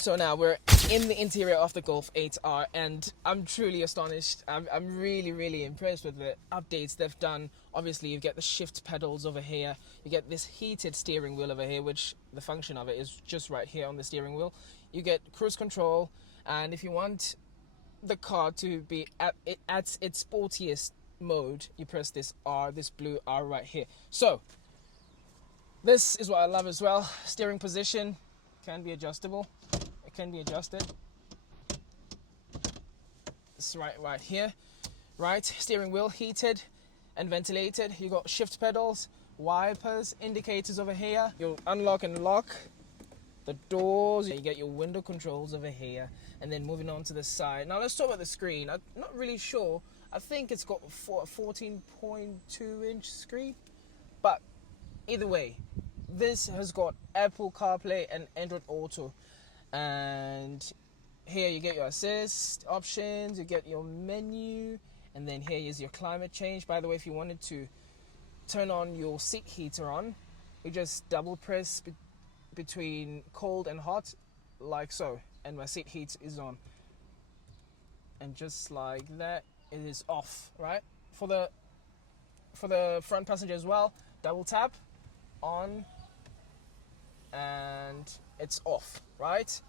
So now we're in the interior of the Golf 8R, and I'm truly astonished. I'm really impressed with the updates they've done. Obviously, you get the shift pedals over here. You get this heated steering wheel over here, which the function of it is just right here on the steering wheel. You get cruise control, and if you want the car to be at its sportiest mode, you press this R, this blue R right here. So this is what I love as well. Steering position can be adjustable. It can be adjusted. It's right here. Right, steering wheel heated and ventilated. You got shift pedals, wipers, indicators over here. You'll unlock and lock the doors. You get your window controls over here. And then moving on to the side. Now let's talk about the screen. I'm not really sure. I think it's got a 14.2 inch screen. But either way, this has got Apple CarPlay and Android Auto. And here you get your assist options, you get your menu, and then here is your climate change. By the way, if you wanted to turn on your seat heater on, you just double press between cold and hot, like so, and my seat heat is on. And just like that, it is off, right? For the front passenger as well, double tap on and it's off, right?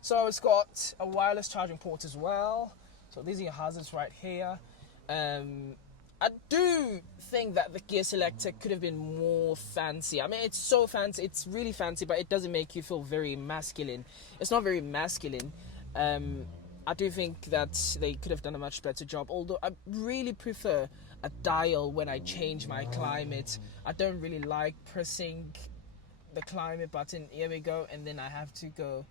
So it's got a wireless charging port as well. So these are your hazards right here. I do think that the gear selector could have been more fancy. I mean, it's so fancy, it's really fancy, but it doesn't make you feel very masculine. It's not very masculine. I do think that they could have done a much better job, although I really prefer a dial when I change my climate. I don't really like pressing the climate button. Here we go, and then I have to go.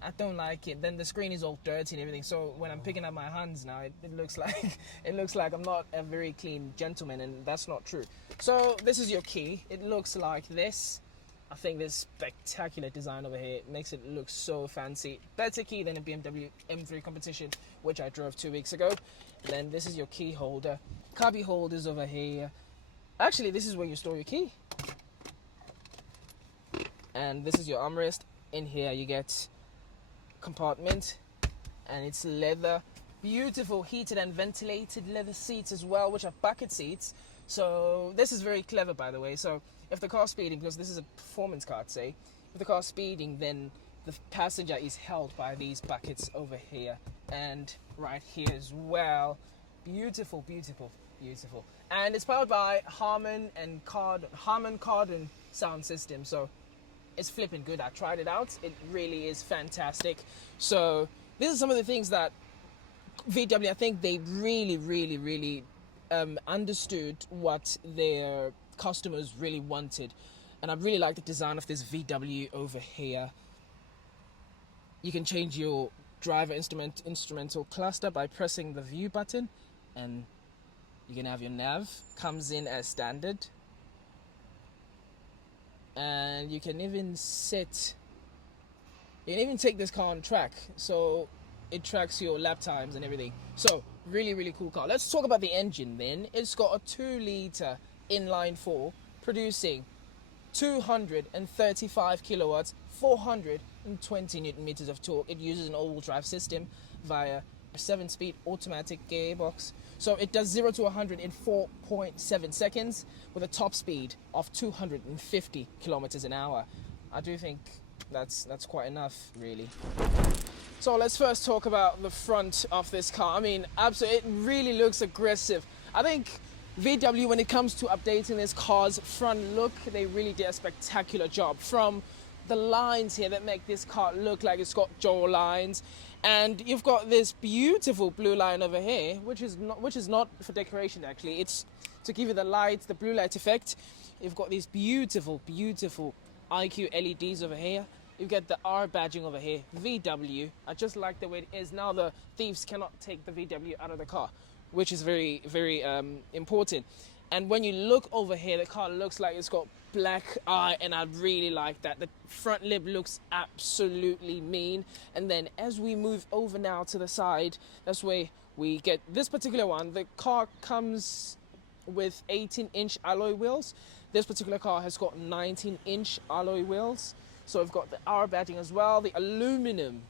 I don't like it. Then the screen is all dirty and everything. So when I'm picking up my hands now, it looks like I'm not a very clean gentleman, and that's not true. So this is your key. It looks like this. I think this spectacular design over here makes it look so fancy. Better key than a BMW M3 competition, which I drove 2 weeks ago. And then this is your key holder. Cubby holders over here. Actually, this is where you store your key. And this is your armrest. In here you get compartment, and it's leather, beautiful heated and ventilated leather seats as well, which are bucket seats. So this is very clever, by the way. So if the car's speeding, because this is a performance car, say, if the car's speeding, then the passenger is held by these buckets over here and right here as well. Beautiful. And it's powered by Harman Kardon sound system. So it's flipping good. I tried it out. It really is fantastic. So these are some of the things that VW, I think they really understood what their customers really wanted. And I really like the design of this VW over here. You can change your driver instrumental cluster by pressing the view button, and you can have your nav. Comes in as standard. And you can even take this car on track, so it tracks your lap times and everything. So really cool car. Let's talk about the engine then. It's got a 2-liter inline 4 producing 235 kilowatts, 420 newton meters of torque. It uses an all-wheel drive system via a 7-speed automatic gearbox. So it does 0 to 100 in 4.7 seconds with a top speed of 250 kilometers an hour. I do think that's quite enough, really. So let's first talk about the front of this car. I mean, absolutely, it really looks aggressive. I think VW, when it comes to updating this car's front look, they really did a spectacular job. From the lines here that make this car look like it's got jaw lines, and you've got this beautiful blue line over here, which is not for decoration actually. It's to give you the lights, the blue light effect. You've got these beautiful IQ LEDs over here. You get the R badging over here, VW. I just like the way it is. Now the thieves cannot take the VW out of the car, which is very important. And when you look over here, the car looks like it's got black eye, and I really like that. The front lip looks absolutely mean. And then as we move over now to the side, that's where we get this particular one. The car comes with 18-inch alloy wheels. This particular car has got 19-inch alloy wheels. So we've got the R badging as well, the aluminum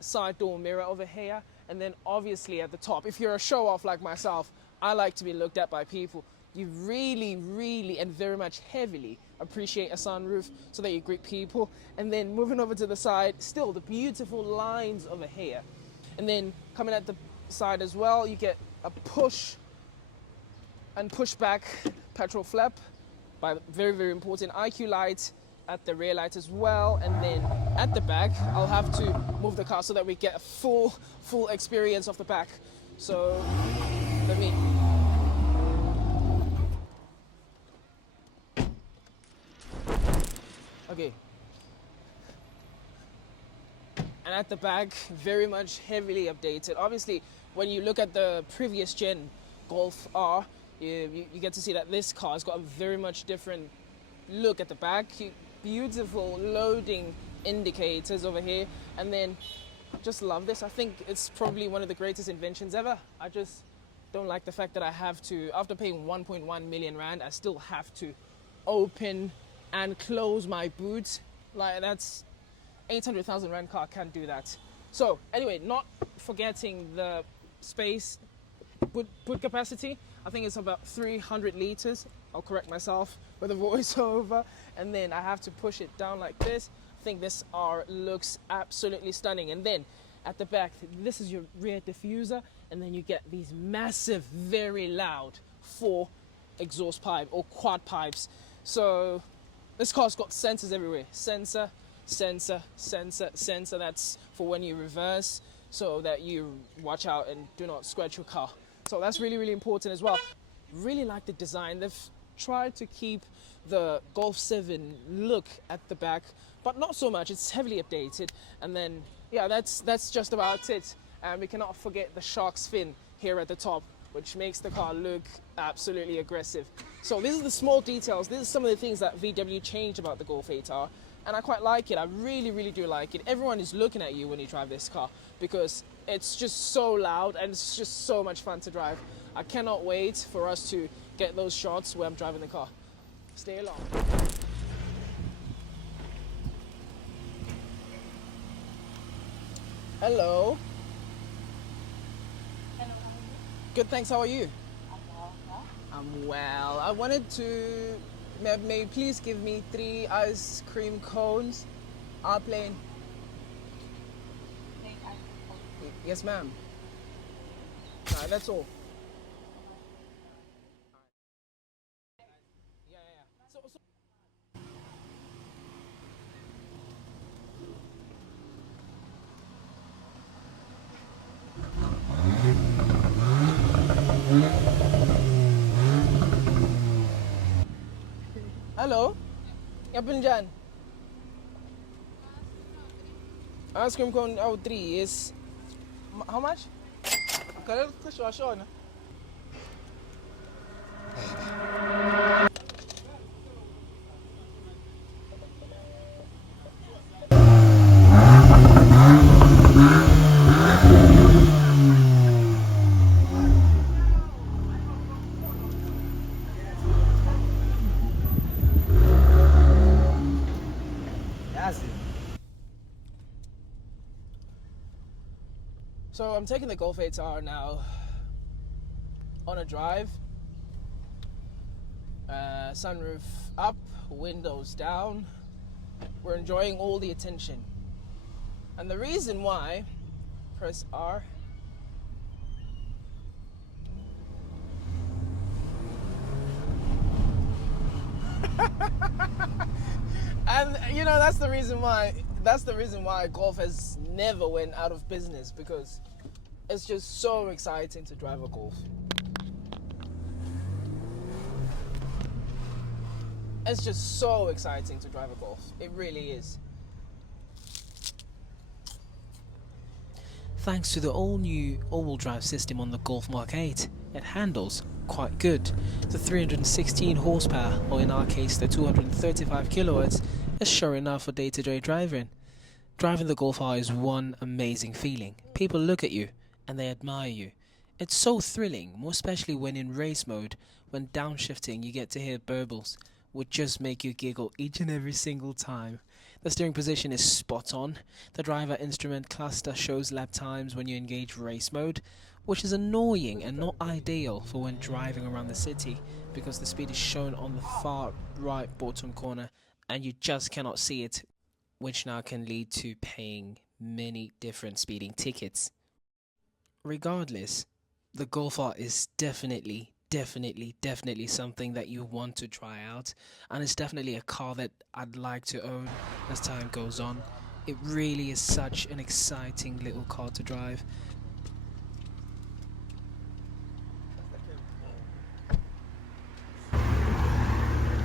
side door mirror over here, and then obviously at the top, if you're a show off like myself, I like to be looked at by people. You really, really, and very much heavily appreciate a sunroof so that you greet people. And then moving over to the side, still the beautiful lines over here. And then coming at the side as well, you get a push and push back petrol flap, by very, very important IQ light at the rear light as well. And then at the back, I'll have to move the car so that we get a full experience of the back. So let me. Okay. And at the back, very much heavily updated. Obviously, when you look at the previous gen Golf R, you get to see that this car has got a very much different look at the back. Beautiful loading indicators over here. And then, just love this. I think it's probably one of the greatest inventions ever. I just don't like the fact that I have to, after paying 1.1 million rand, I still have to open and close my boot. Like, that's 800,000 rand car can't do that. So anyway, not forgetting the space boot capacity. I think it's about 300 liters. I'll correct myself with a voiceover. And then I have to push it down like this. I think this R looks absolutely stunning. And then at the back, this is your rear diffuser, and then you get these massive, very loud 4 exhaust pipe or quad pipes. So this car's got sensors everywhere. Sensor, sensor, sensor, sensor. That's for when you reverse, so that you watch out and do not scratch your car. So that's really, really important as well. Really like the design. They've tried to keep the Golf 7 look at the back, but not so much. It's heavily updated. And then, yeah, that's just about it. And we cannot forget the shark's fin here at the top, which makes the car look absolutely aggressive. So these are the small details. These are some of the things that VW changed about the Golf 8R, and I quite like it. I really, really do like it. Everyone is looking at you when you drive this car because it's just so loud and it's just so much fun to drive. I cannot wait for us to get those shots where I'm driving the car. Stay along. Hello. Hello. Good, thanks. How are you? I'm well. Huh? I'm well. I wanted to, may you please give me 3 ice cream cones. Plain. Plain ice cream. Yes, ma'am. That's all. Yeah. Hello? Yapin dyan? Ice cream cone, 3 is... How much? Kalel ka siya na. So I'm taking the Golf 8R now on a drive. Sunroof up, windows down. We're enjoying all the attention. And the reason why, press R. And you know, that's the reason why Golf has never went out of business, because it's just so exciting to drive a Golf. It's just so exciting to drive a Golf. It really is. Thanks to the all-new all-wheel drive system on the Golf Mark 8, it handles quite good. The 316 horsepower, or in our case the 235 kilowatts, is sure enough for day-to-day driving. Driving the Golf R is one amazing feeling. People look at you and they admire you. It's so thrilling, more especially when in race mode. When downshifting you get to hear burbles, which just make you giggle each and every single time. The steering position is spot on. The driver instrument cluster shows lap times when you engage race mode, which is annoying and not ideal for when driving around the city because the speed is shown on the far right bottom corner and you just cannot see it, which now can lead to paying many different speeding tickets. Regardless, the Golf R is definitely something that you want to try out, and it's definitely a car that I'd like to own as time goes on. It really is such an exciting little car to drive.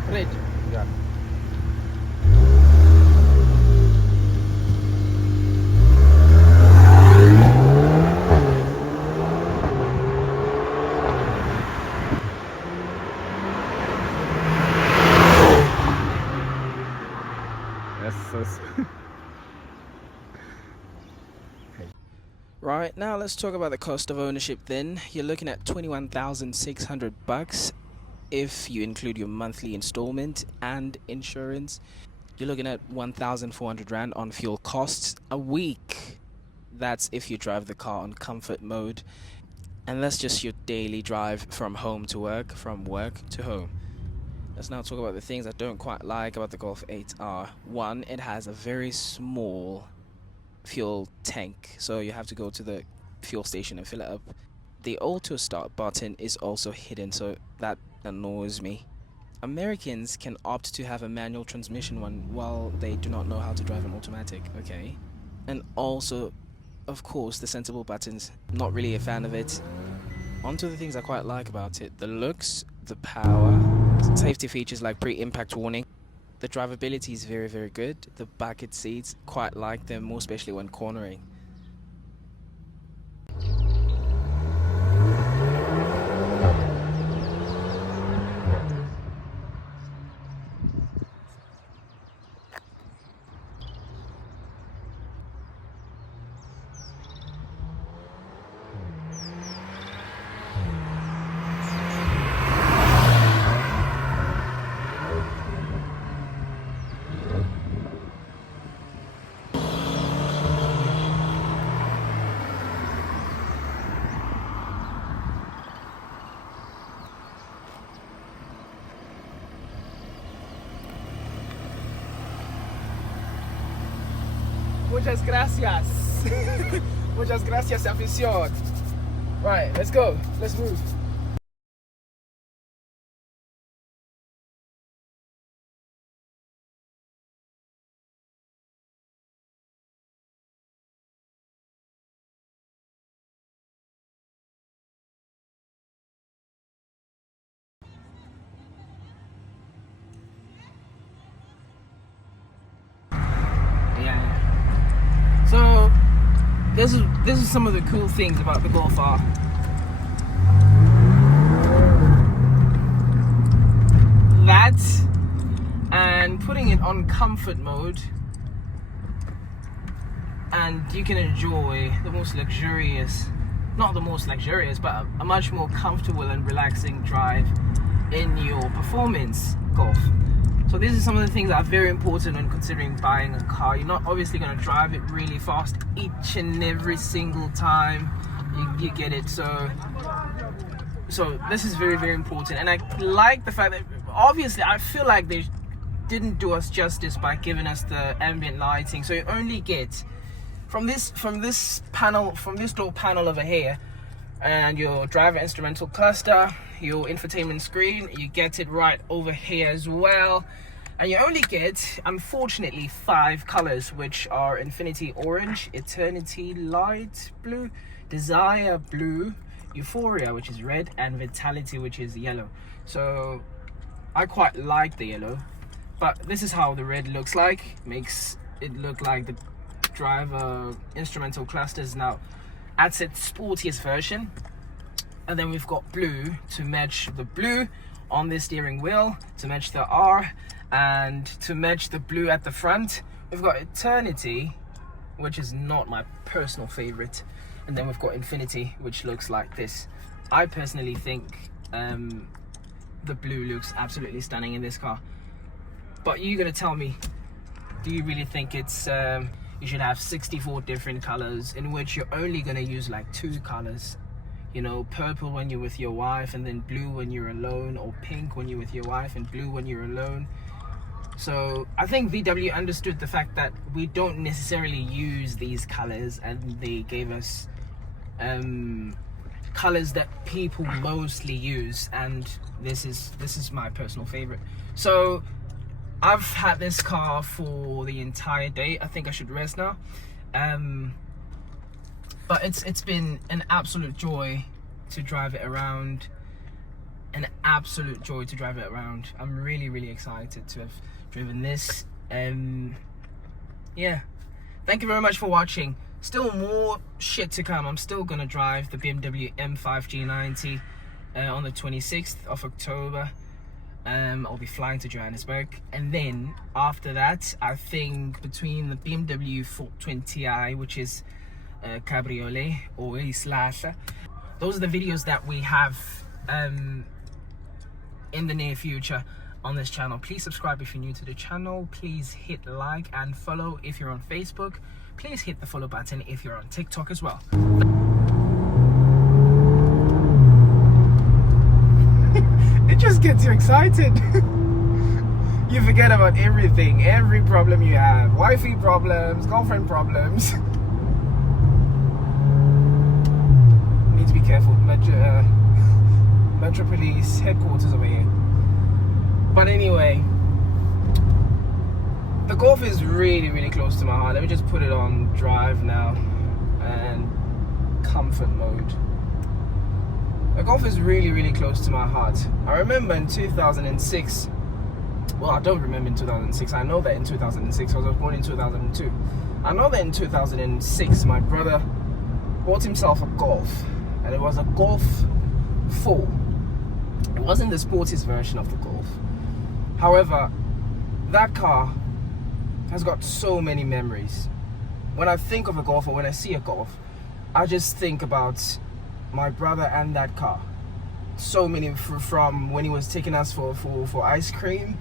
Red. Yeah. Right, now let's talk about the cost of ownership then. You're looking at $21,600 if you include your monthly installment and insurance. You're looking at 1,400 Rand on fuel costs a week. That's if you drive the car on comfort mode. And that's just your daily drive from home to work, from work to home. Let's now talk about the things I don't quite like about the Golf 8R. One, it has a very small fuel tank, so you have to go to the fuel station and fill it up. The auto start button is also hidden, so that annoys me. Americans can opt to have a manual transmission one while they do not know how to drive an automatic, okay? And also, of course, the sensible buttons, not really a fan of it. On to the things I quite like about it: the looks, the power, safety features like pre-impact warning. The drivability is very good. The bucket seats, quite like them, more especially when cornering. Muchas gracias. Muchas gracias, afición. Right, let's go. Let's move. So this is some of the cool things about the Golf R. That, and putting it on comfort mode, and you can enjoy the most luxurious, not the most luxurious, but a much more comfortable and relaxing drive in your performance Golf. So these are some of the things that are very important when considering buying a car. You're not obviously going to drive it really fast each and every single time you get it. So this is very important. And I like the fact that, obviously, I feel like they didn't do us justice by giving us the ambient lighting. So you only get from this door panel over here, and your driver instrumental cluster, your infotainment screen, you get it right over here as well. And you only get, unfortunately, 5 colors, which are Infinity Orange, Eternity Light Blue, Desire Blue, Euphoria, which is red, and Vitality, which is yellow. So I quite like the yellow, but this is how the red looks like. Makes it look like the driver instrumental cluster is now at its sportiest version. And then we've got blue to match the blue on the steering wheel, to match the R, and to match the blue at the front. We've got Eternity, which is not my personal favorite, and then we've got Infinity, which looks like this. I personally think the blue looks absolutely stunning in this car, but you're gonna tell me, Do you really think it's you should have 64 different colors in which you're only going to use like 2 colors? You know, purple when you're with your wife, and then blue when you're alone, or pink when you're with your wife and blue when you're alone. So I think VW understood the fact that we don't necessarily use these colors, and they gave us colors that people mostly use, and this is my personal favorite. So I've had this car for the entire day. I think I should rest now, but it's been an absolute joy to drive it around. An absolute joy to drive it around. I'm really excited to have driven this. Yeah, thank you very much for watching. Still more shit to come. I'm still gonna drive the BMW M5 G90 on the 26th of October. I'll be flying to Johannesburg, and then after that, I think between the BMW 420i, which is cabriolet or uMhlanga, those are the videos that we have in the near future on this channel. Please subscribe if you're new to the channel. Please hit like and follow if you're on Facebook. Please hit the follow button if you're on TikTok as well. It just gets you excited. You forget about everything, every problem you have. Wifey problems, girlfriend problems. Need to be careful. Metro Police headquarters over here. But anyway, the Golf is really close to my heart. Let me just put it on drive now and comfort mode. The Golf is really close to my heart. I remember in 2006, well, I don't remember in 2006, I know that in 2006, I was born in 2002. I know that in 2006, my brother bought himself a Golf, and it was a Golf 4. It wasn't the sportiest version of the Golf. However, that car has got so many memories. When I think of a Golf, or when I see a Golf, I just think about my brother and that car. So many, from when he was taking us for ice cream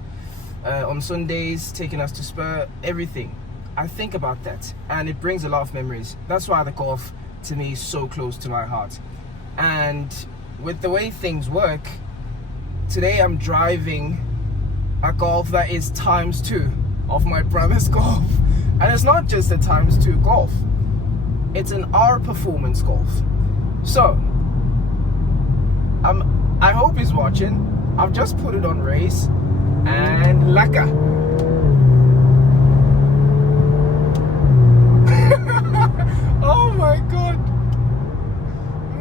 on Sundays, taking us to Spur, everything. I think about that, and it brings a lot of memories. That's why the Golf to me is so close to my heart. And with the way things work, today I'm driving a Golf that is ×2 of my brother's Golf. And it's not just a ×2 Golf, it's an R performance Golf. So I hope he's watching. I've just put it on race, and laka. Oh my god,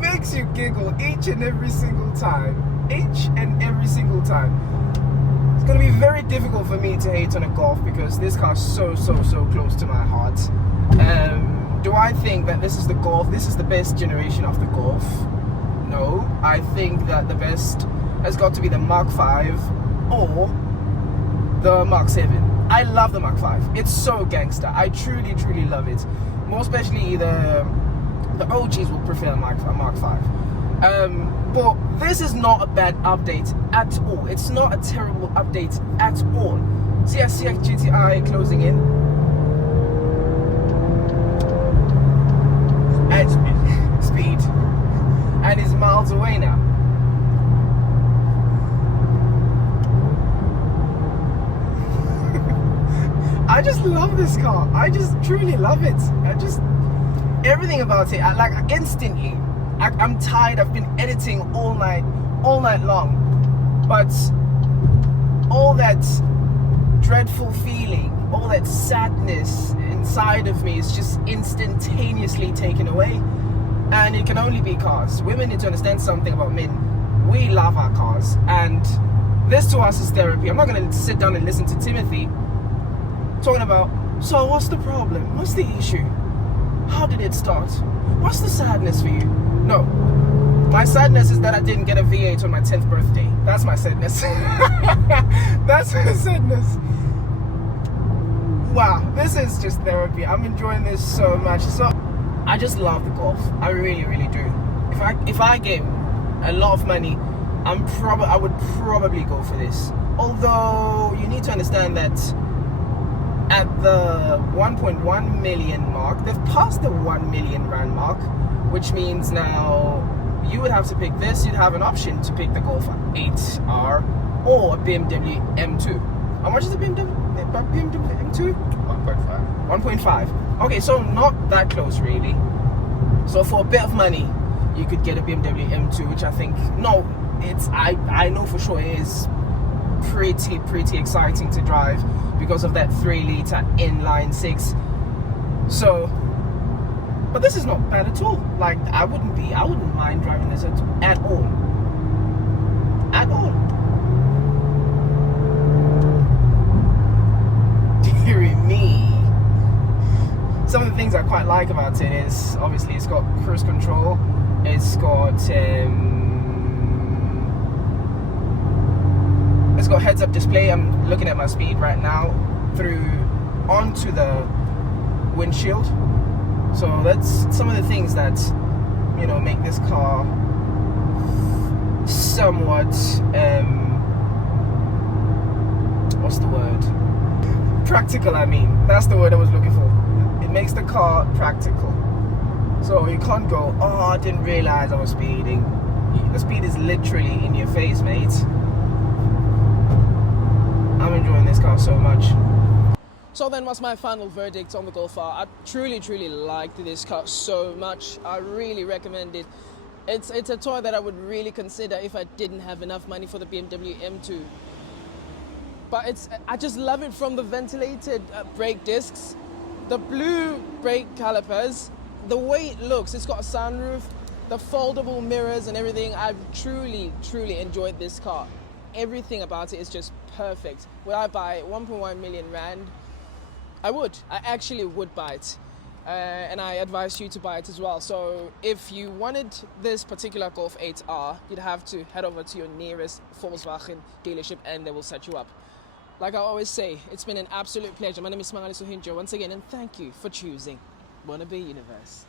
makes you giggle each and every single time. Each and every single time. It's gonna be very difficult for me to hate on a Golf because this car is so close to my heart. Do I think that this is the Golf? This is the best generation of the Golf? No, I think that the best has got to be the Mark 5 or the Mark 7. I love the Mark 5. It's so gangster. I truly love it. More especially the OGs will prefer a Mark 5. But this is not a bad update at all. It's not a terrible update at all. See, I see a GTI closing in. At speed. And he's miles away now. I just love this car. I just truly love it. Everything about it. Like instantly. I'm tired. I've been editing all night long. But all that dreadful feeling, all that sadness inside of me is just instantaneously taken away. And it can only be cars. Women need to understand something about men. We love our cars, and this to us is therapy. I'm not going to sit down and listen to Timothy talking about, so what's the problem? What's the issue? How did it start? What's the sadness for you? No. My sadness is that I didn't get a V8 on my 10th birthday. That's my sadness. That's my sadness. Wow, this is just therapy. I'm enjoying this so much. So I just love the Golf. I really do. If I get a lot of money, I would probably go for this. Although you need to understand that at the 1.1 million mark. They've passed the 1 million rand mark, which means now you would have to pick this. You'd have an option to pick the Golf 8R or a BMW M2. How much is the BMW M2? 1.5. 1.5. Okay, so not that close really. So for a bit of money, you could get a BMW M2, which I think, no, it's, I know for sure it is pretty exciting to drive because of that 3-litre inline 6. So, but this is not bad at all. Like, I wouldn't mind driving this at all. At all. Dear me. Some of the things I quite like about it is, obviously, it's got cruise control. It's got heads-up display. I'm looking at my speed right now through onto the windshield. So that's some of the things that, you know, make this car somewhat what's the word? Practical. I mean, that's the word I was looking for. It makes the car practical. So you can't go, oh, I didn't realize I was speeding. The speed is literally in your face, mate. I'm enjoying this car so much. So then what's my final verdict on the Golf R? I truly liked this car so much. I really recommend it. It's a toy that I would really consider if I didn't have enough money for the BMW M2. But I just love it, from the ventilated brake discs, the blue brake calipers, the way it looks. It's got a sunroof, the foldable mirrors and everything. I've truly enjoyed this car. Everything about it is just perfect. Would I buy 1.1 million rand? I would. I actually would buy it. And I advise you to buy it as well. So if you wanted this particular Golf 8R, you'd have to head over to your nearest Volkswagen dealership and they will set you up. Like I always say, it's been an absolute pleasure. My name is uMhlanga once again, and thank you for choosing Bonabay Universe.